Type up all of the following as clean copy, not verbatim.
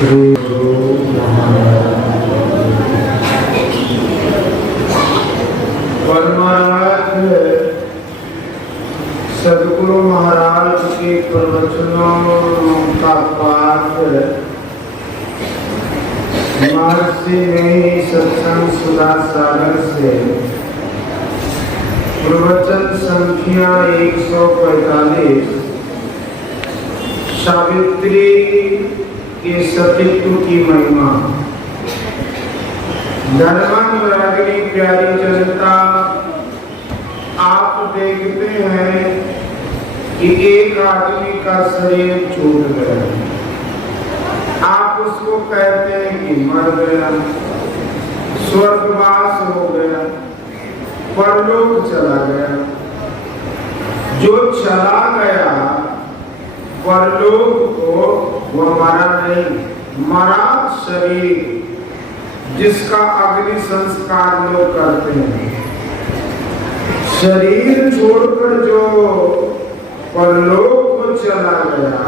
श्री गुरु महाराज सदगुरु महाराज के प्रवचनों का पाठ महर्षि में सत्संग सुधा सागर से प्रवचन संख्या 145 सावित्री के सतीत्व की महिमा। धर्मानुरागिनी प्यारी जनता, आप देखते हैं कि एक आदमी का शरीर छूट गया, आप उसको कहते हैं कि मर गया, स्वर्गवास हो गया, परलोक चला गया। जो चला गया परलोक को, वह मरा नहीं, मरा शरीर जिसका अग्नि संस्कार लोग करते हैं। शरीर छोड़कर जो परलोक को चला गया,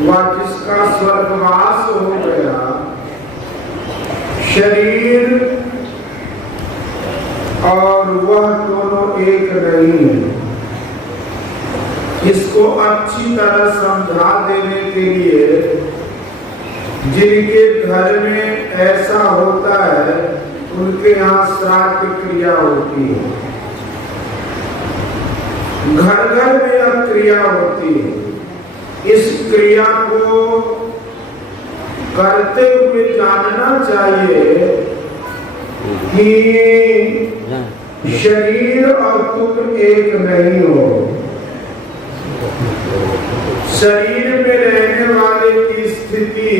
वह जिसका स्वर्गवास हो गया। शरीर और वह दोनों एक नहीं है। इसको अच्छी तरह समझा देने के लिए, जिनके घर में ऐसा होता है उनके यहाँ श्राद्ध क्रिया होती है, घर घर में यह क्रिया होती है। इस क्रिया को करते हुए जानना चाहिए कि शरीर और तुम एक नहीं हो। शरीर में रहने वाले की स्थिति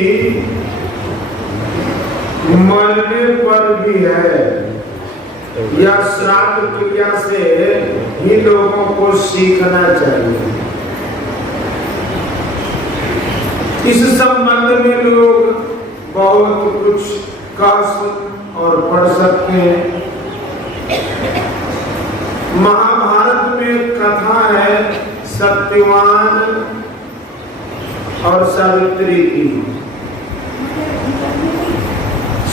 मरने पर भी है। यह श्राद्ध क्रिया से ही लोगों को सीखना चाहिए। इस संबंध में लोग बहुत कुछ कह और पढ़ सकते हैं। महाभारत में कथा है सत्यवान और सावित्री की।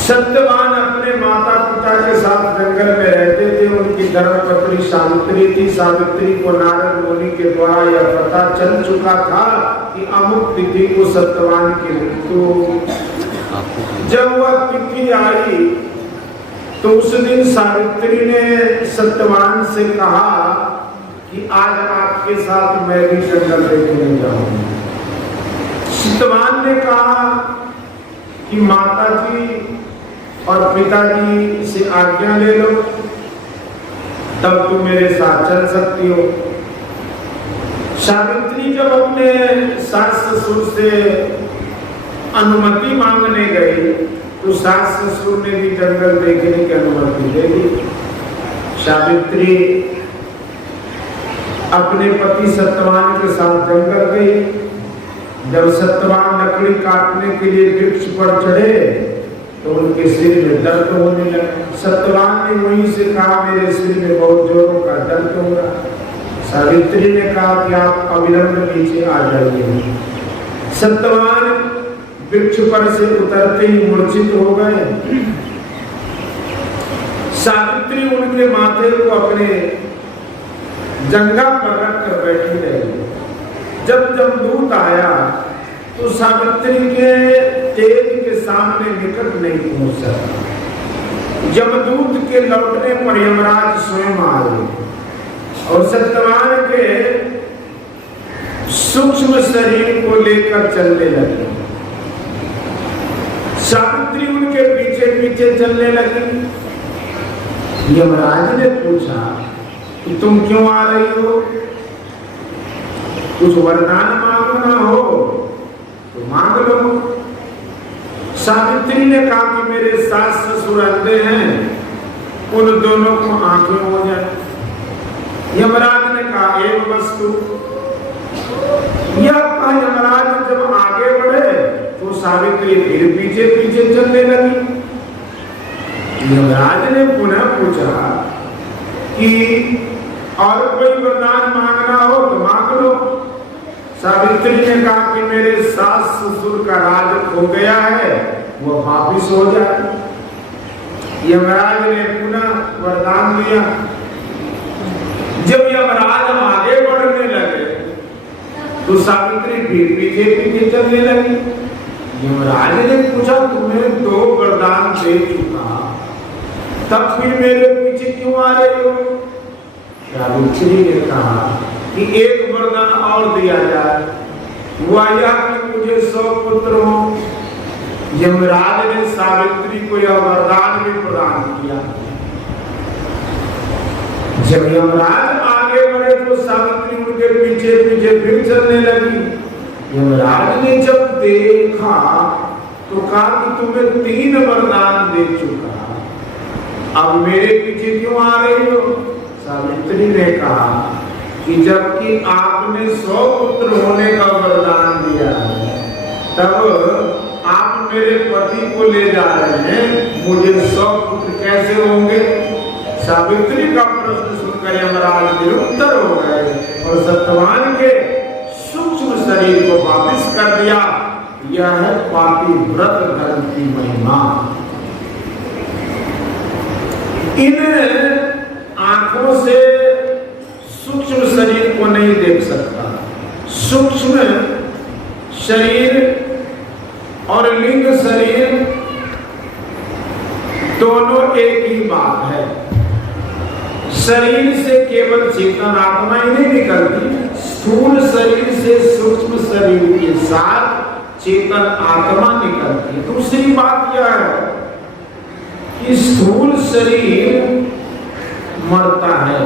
सत्यवान अपने माता पिता के साथ जंगल में रहते थे। उनकी धर्मपत्नी सावित्री थी। सावित्री को नारद मुनि के द्वारा यह पता चल चुका था कि अमुक तिथि को सत्यवान की मृत्यु। जब वह तिथि आई तो उस दिन सावित्री ने सत्यवान से कहा कि आज आपके साथ मैं भी जंगल देखने जाऊंगा। सत्यवान ने कहा कि माता जी और पिताजी से आज्ञा ले लो, तब तुम मेरे साथ चल सकती हो। सावित्री जब अपने सास ससुर से अनुमति मांगने गई तो सास ससुर ने भी जंगल देखने की अनुमति दे दी। सावित्री अपने पति सत्यवान के साथ जंगल गई। जब सत्यवान लकड़ी काटने के लिए वृक्ष पर चढ़े तो उनके सिर में दर्द होने लगा। सत्यवान ने वहीं से कहा, मेरे सिर में बहुत जोरों का दर्द हो रहा। सावित्री ने कहा कि आप अविलंब नीचे आ जाइए। सत्यवान वृक्ष पर से उतरते ही मूर्छित हो गए। सावित्री उनके माथे को अपने जंघा पर रख कर बैठी रही। जब जमदूत आया तो सावित्री के तेज के सामने निकट नहीं पहुंच सका। जमदूत के लौटने पर यमराज स्वयं आए और सत्यवान के सूक्ष्म शरीर को लेकर चलने लगे। सावित्री उनके पीछे पीछे चलने लगी। यमराज ने पूछा कि तुम क्यों आ रही हो? कुछ वरदान मांगना हो तो मांग लो। सावित्री ने कहा कि मेरे सास ससुर अंधे हैं, उन दोनों को आंखें हो जाए। यमराज ने कहा एक वस्तु। यह कहा यमराज जब आगे बढ़े तो सावित्री फिर पीछे पीछे चलने लगी। यमराज ने पुनः पूछा कि और कोई वरदान मांगना हो तो मांग लो। सावित्री ने कहा कि मेरे सास ससुर का राज खो गया है, वो वापिस हो जाए। यमराज ने पुनः वरदान दिया। जब यमराज आगे बढ़ने लगे तो सावित्री फिर पीछे पीछे चलने लगी। यमराज ने पूछा, तुम्हें 2 वरदान दे चुका, तब फिर मेरे पीछे क्यों आ रहे हो? सावित्री ने कहा कि एक वरदान और दिया जाए, हुआ यह कि मुझे 100 पुत्र हो। यमराज ने सावित्री को यह वरदान भी प्रदान किया। जब यमराज आगे बढ़े तो सावित्री उनके पीछे पीछे फिर चलने लगी। यमराज ने जब देखा तो कहा कि तुम्हें 3 वरदान दे चुका, अब मेरे पीछे क्यों आ रही हो? सावित्री ने कहा कि जबकि आपने 100 पुत्र होने का वरदान दिया है, तब आप मेरे पति को ले जा रहे हैं, मुझे 100 पुत्र कैसे होंगे? सावित्री का प्रश्न सुनकर यमराज निरुत्तर हो गए और सत्यवान के सूक्ष्म शरीर को वापस कर दिया। यह है पापी व्रत धर्म की महिमा। इन आंखों से सूक्ष्म शरीर को नहीं देख सकता। सूक्ष्म शरीर और लिंग शरीर दोनों एक ही बात है। शरीर से केवल चेतन आत्मा ही नहीं निकलती, स्थूल शरीर से सूक्ष्म शरीर के साथ चेतन आत्मा निकलती। दूसरी बात यह है कि स्थूल शरीर मरता है,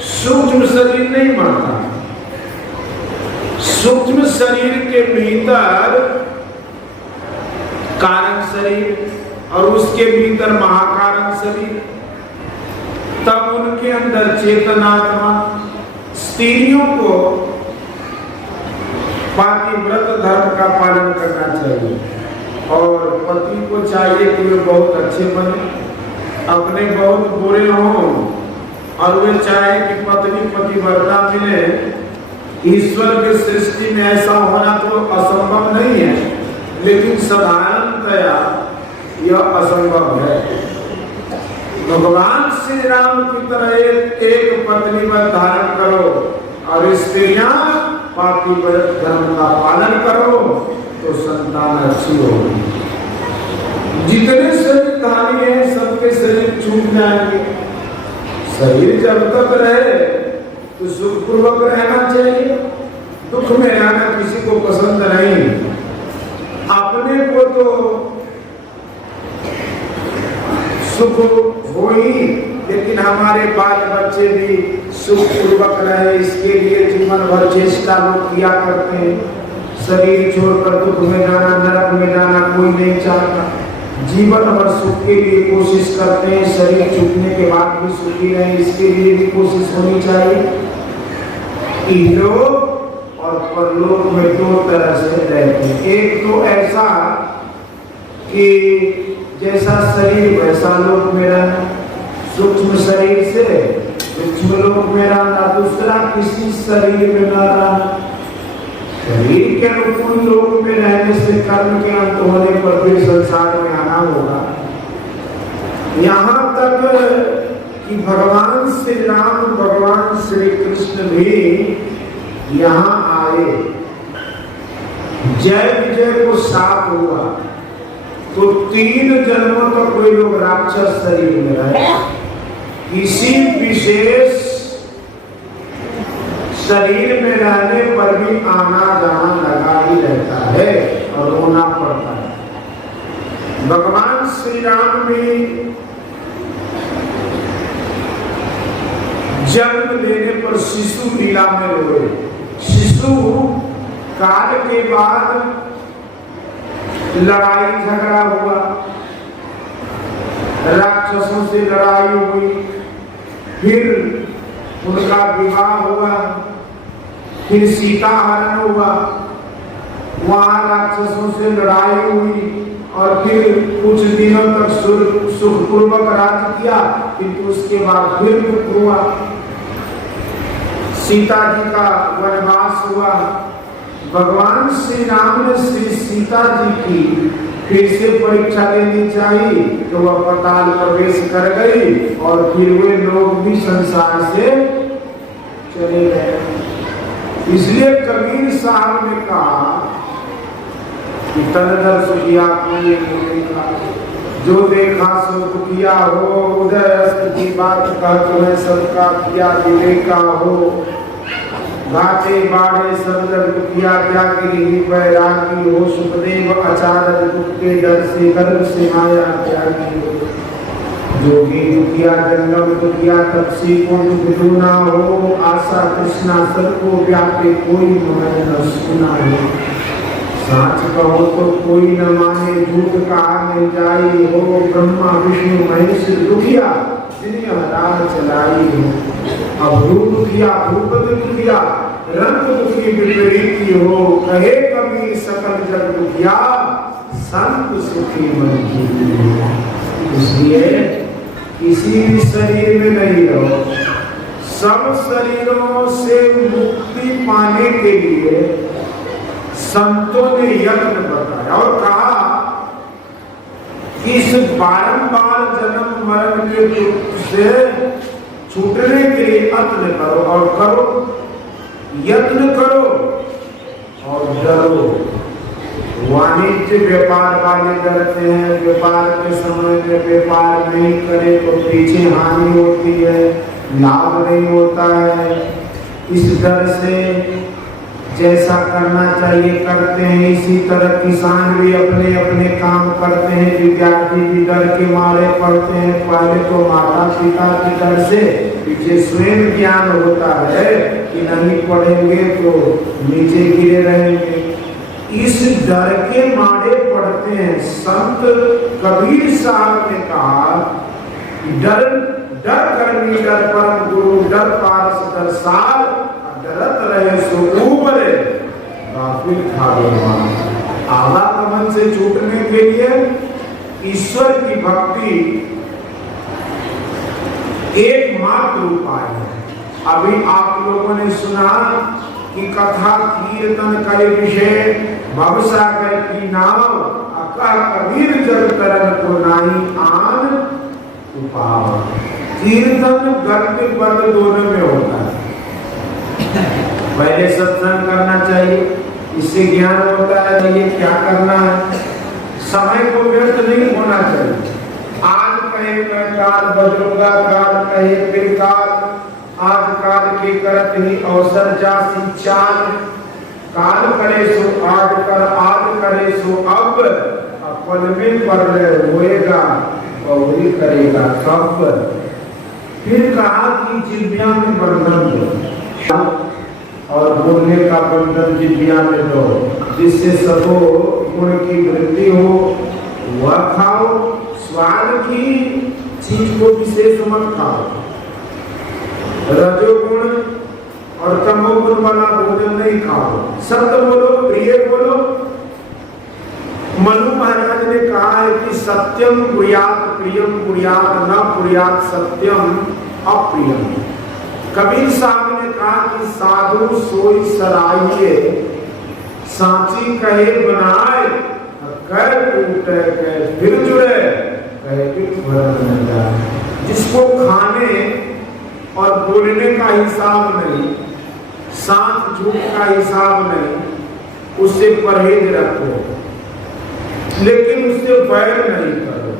सूक्ष्म शरीर नहीं मरता। सूक्ष्म शरीर के भीतर कारण शरीर और उसके भीतर महाकारण शरीर, तब उनके अंदर चेतन आत्मा। स्त्रियों को पाति व्रत धर्म का पालन करना चाहिए और पति को चाहिए कि वे बहुत अच्छे बने, अपने बहुत बुरे हों और वे चाहे कि पत्नी पतिव्रता मिले। ईश्वर की सृष्टि में ऐसा होना तो असंभव नहीं है, लेकिन साधारणतया यह असंभव है। भगवान श्री राम की तरह एक पत्नी पर धारण करो और स्त्रियां पाति व्रत धर्म का पालन करो तो संतान अच्छी होगी। जितने शरीरधारी हैं सबके शरीर छूट जाएंगे। शरीर जब तक रहे तो सुखपूर्वक रहना चाहिए, दुख में रहना किसी को पसंद नहीं। अपने को तो सुख हो ही, लेकिन हमारे बाल बच्चे भी सुखपूर्वक रहे, इसके लिए जीवन भर चेष्टा लोग किया करते हैं। शरीर छोड़कर दुख में जाना, नरक में जाना कोई नहीं चाहता। जीवन भर सुख के लिए कोशिश करते हैं, शरीर छूटने के बाद भी सुखी रहे, इसके लिए भी कोशिश होनी चाहिए। इहलोक और परलोक में 2 तरह से रहते हैं। एक तो ऐसा कि जैसा शरीर वैसा लोक में रहना, सूक्ष्म शरीर से सूक्ष्म लोक में रहना। दूसरा किसी शरीर में न रहना। शरीर के अनुकूल लोक में रहने से कर्म के अंत होने पर फिर संसार में आना होगा। यहाँ तक कि भगवान श्री राम, भगवान श्री कृष्ण भी यहाँ आए। जय विजय को साथ हुआ तो 3 जन्मों तक कोई लोग राक्षस शरीर में रहे। किसी विशेष शरीर में रहने पर भी आना जाना लगा ही रहता है और रोना पड़ता है। भगवान श्री राम भी जन्म लेने पर शिशु लीला में रोए। शिशु काल के बाद लड़ाई झगड़ा हुआ, राक्षसों से लड़ाई हुई, फिर उनका विवाह हुआ, फिर सीता हरण हुआ, वहां राक्षसों से लड़ाई हुई और फिर कुछ दिनों तक सुखपूर्वक राज्य किया, किंतु उसके बाद फिर दुख हुआ। सीता जी का वनवास हुआ, भगवान श्री राम ने श्री सीता जी की फिर से परीक्षा लेनी चाहिए, तो वह पाताल प्रवेश कर गई और फिर वे लोग भी संसार से चले गए। इसलिए कबीर साहब ने कहा कि तनदर सुखिया कोई का, जो देखा सो दुखिया हो, उदय अस्त की बात का तुम्हें सबका किया विवेका हो, घाटे बाढ़े सब जग दुखिया क्या गिरी बैरागी हो, सुखदेव अचानक दुख के डर से गर्भ से माया त्यागी हो, जोगी दुखिया जंगम दुखिया तपसी को दुख ना हो, आशा कृष्णा सबको व्यापे कोई मन न सुना हो, साच कहो तो कोई न माने झूठ कहा नहीं जाई हो, ब्रह्मा विष्णु महेश दुखिया जिन्हें हरा चलाई हो, अब रूप दुखिया भूप दुखिया रंग दुखी विपरीत हो, कहे कबीर सकल जग दुखिया संत सुखी मन की। इसलिए किसी भी शरीर में नहीं रहो, सब शरीरों से मुक्ति पाने के लिए संतों ने यत्न बताया और कहा कि इस बारंबार जन्म मरण के दुख से छूटने के लिए यत्न करो और करो, यत्न करो और डरो। वाणिज्य व्यापार वाले डरते हैं, व्यापार के समय में व्यापार नहीं करे तो पीछे हानि होती है, लाभ नहीं होता है। इस डर से जैसा करना चाहिए करते हैं, इसी तरह किसान भी अपने अपने काम करते हैं, विद्यार्थी भी डर के मारे पढ़ते हैं, पहले तो माता पिता के डर से, पीछे स्वयं ज्ञान होता है कि नहीं पढ़ेंगे तो नीचे गिरे रहेंगे, इस डर के मारे पढ़ते हैं। संत कबीर साहब ने कहा डर डर करनी डर परम गुरु, डर पारस डर सार, डरत रहे सो ऊपरे गाफिल था भगवान। आवागमन से छूटने के लिए ईश्वर की भक्ति एकमात्र उपाय है। अभी आप लोगों ने सुना कि कथा कीर्तन करे विषय भवसागर की नाव, अका कबीर जग तरन को नाही आन उपाव। कीर्तन गद्य पद दोनों में होता है। पहले सत्संग करना चाहिए, इससे ज्ञान होता है ये क्या करना है, समय को व्यर्थ नहीं होना चाहिए। आज कहे मैं काल बदलूंगा, काल कहे फिर काल, आज काल के करत ही अवसर जासी चाल, काल करे सो आज कर, आज करे सो अब पल में पर होएगा बहुरी करेगा कब। फिर कहा कि जिब्या में बंधन दो और बोलने का बंधन जिब्या में दो, जिससे सबो गुण की वृद्धि हो, वह खाओ। स्वाद की चीज को विशेष मत खाओ, रजोगुण और तमोगुण वाला भोजन नहीं खाओ। सत्य बोलो, प्रिय बोलो। मनु महाराज ने कहा है कि सत्यम कुर्यात प्रियम कुर्यात न कुर्यात सत्यम अप्रियम। कबीर साहब ने कहा कि साधु सोई सराइये, सांची कहे बनाए, कर टूटे कहे फिर जुड़े, कहे फिर भरत न जाए। जिसको खाने और बोलने का हिसाब नहीं, सांस झूठ का हिसाब नहीं, उससे परहेज रखो, लेकिन उससे बैर नहीं करो।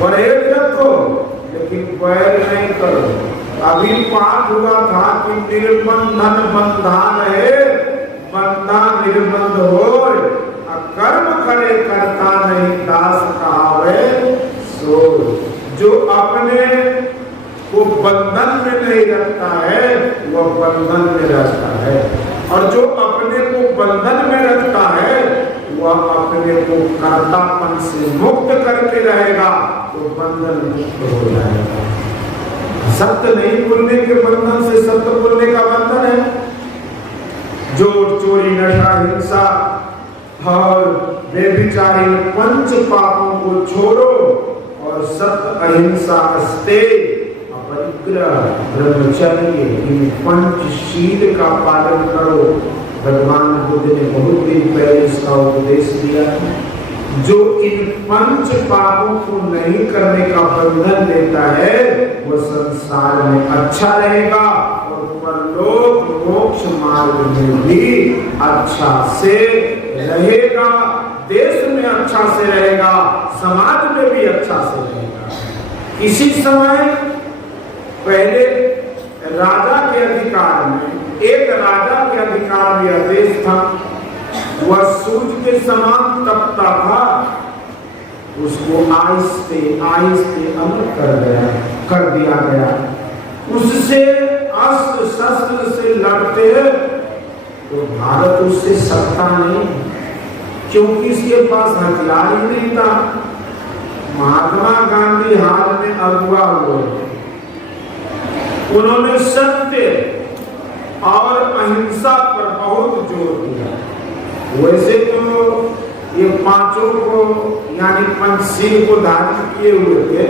परहेज रखो लेकिन बैर नहीं करो। अभी पाठ हुआ था कि निर्बंधन बंधा रहे, बंधा निर्बंध हो, कर्म करे करता नहीं दास कहावे सो। जो अपने को बंधन में नहीं रखता है वह बंधन में रहता है, और जो अपने को बंधन में रखता है वह अपने को कर्तापन से मुक्त करके रहेगा तो बंधन मुक्त हो जाएगा। सत्य नहीं बोलने के बंधन से सत्य बोलने का बंधन है। जोर चोरी नशा हिंसा और बेविचारी पंच पापों को छोड़ो और सत्य अहिंसा अस्ते अपरिग्रह ब्रह्मचर्य इन पंचशील का पालन करो। भगवान बुद्ध ने बहुत दिन पहले इसका उपदेश दिया था। जो इन पंच पापों को नहीं करने का बंधन लेता है वो संसार में अच्छा रहेगा और परलोक मोक्ष मार्ग में भी अच्छा से रहेगा, देश में अच्छा से रहेगा, समाज में भी अच्छा से रहेगा। इसी समय पहले राजा के अधिकार में, एक राजा के अधिकार में आदेश था, वह सूर्य के समान तपता था, उसको आहिस्ते आहिस्ते अमर कर दिया गया। उससे अस्त्र शस्त्र से लड़ते तो भारत उससे सकता नहीं, क्योंकि इसके पास हथियार ही नहीं था। महात्मा गांधी हाल में अगुआ हुए, उन्होंने सत्य और अहिंसा पर बहुत जोर दिया। वैसे तो ये पांचों को यानी पंचशील को धारण किए हुए थे।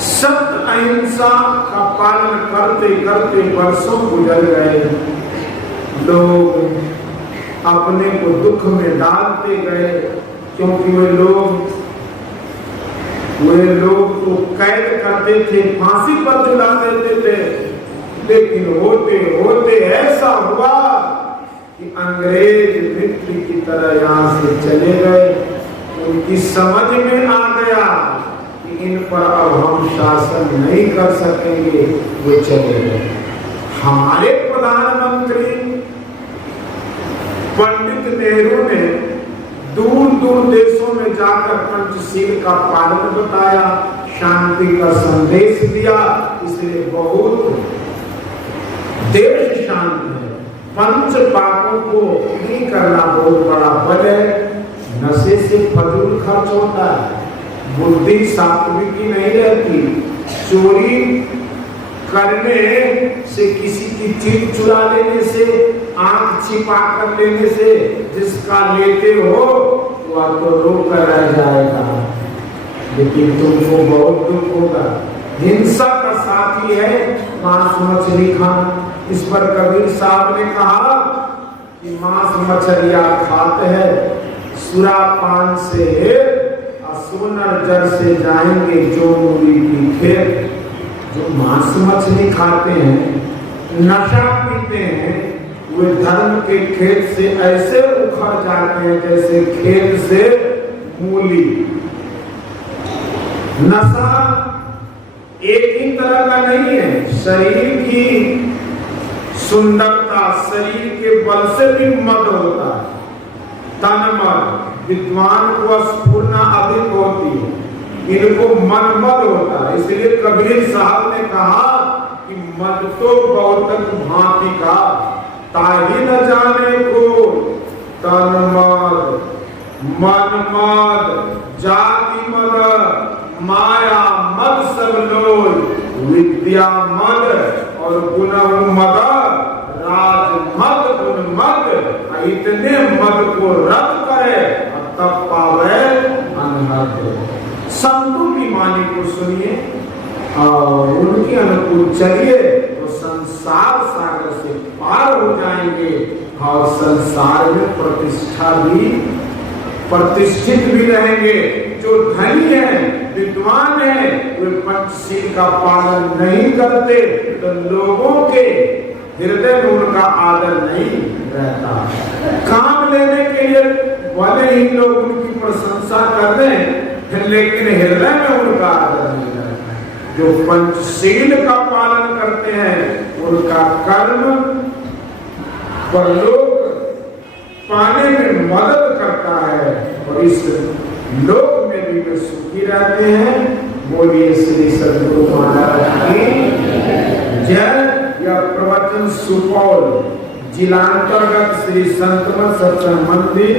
सत्य अहिंसा का पालन करते करते वर्षों गुजर गए, लोग अपने को दुख में डालते गए, क्योंकि वे लोग को कैद करते थे, फांसी पर चढ़ा देते थे। लेकिन होते होते ऐसा हुआ कि अंग्रेज मित्र की तरह यहाँ से चले गए। उनकी समझ में आ गया कि इन पर अब हम शासन नहीं कर सकेंगे, वो चले गए। हमारे प्रधानमंत्री पंडित नेहरू ने दूर दूर देशों में जाकर पंचशील का पालन बताया, शांति का संदेश दिया, इसलिए बहुत देश शांत है। पंच पापों को नहीं करना बहुत बड़ा बल है। नशे से फजूल खर्च होता है, बुद्धि सात्विकी नहीं रहती। चोरी करने से, किसी की चीज चुरा लेने से, आंख छिपा कर लेने से जिसका लेते हो वह तो रोक कर रह जाएगा, लेकिन तुमको बहुत दुख होगा। हिंसा का साथी है मांस मछली खाना। इस पर कबीर साहब ने कहा कि मांस मछलियां खाते हैं, सुरा पान से सोनर जर से जाएंगे जो मूली की खेत। जो मांस मछली खाते हैं, नशा पीते हैं, वे धर्म के खेत से ऐसे उखड़ जाते हैं जैसे खेत से मूली। नशा एक ही तरह का नहीं है। शरीर की सुंदरता, शरीर के बल से भी मद होता है, तन मद। विद्वान को स्फूर्णा अधिक होती है, इनको मन मद होता है। इसलिए कबीर साहब ने कहा कि मद तो बहुत भांति का, ताही न जाने को तन मद, मन मद, जाति मद, माया मद सब लोग, विद्या मद और गुण मद, राज मद गुण मद। इतने मद को रद्द करे और तब पावे अनहद। संतों की वाणी को सुनिए और उनके अनुकूल चलिए तो संसार सागर से पार हो जाएंगे और संसार में प्रतिष्ठित भी रहेंगे। जो धनी है, विद्वान है, वे पंचशील का पालन नहीं करते तो लोगों के हृदय में उनका आदर नहीं रहता। काम लेने के लिए भले ही लोग उनकी प्रशंसा कर दें, लेकिन हृदय में उनका आदर नहीं रहता। जो पंचशील का पालन करते हैं उनका कर्म परलोक पाने में मदद करता है और इस लोक में भी वे सुखी रहते हैं। बोलिए श्री सद्गुरु महाराज की जय। यह प्रवचन सुपौल जिलांतर्गत श्री संतमत सत्संग मंदिर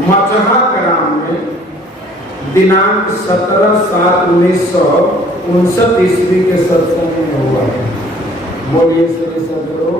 मचहा ग्राम में दिनांक 17/7/1959 ईस्वी के सत्संग में हुआ है। बोलिए श्री सद्गुरु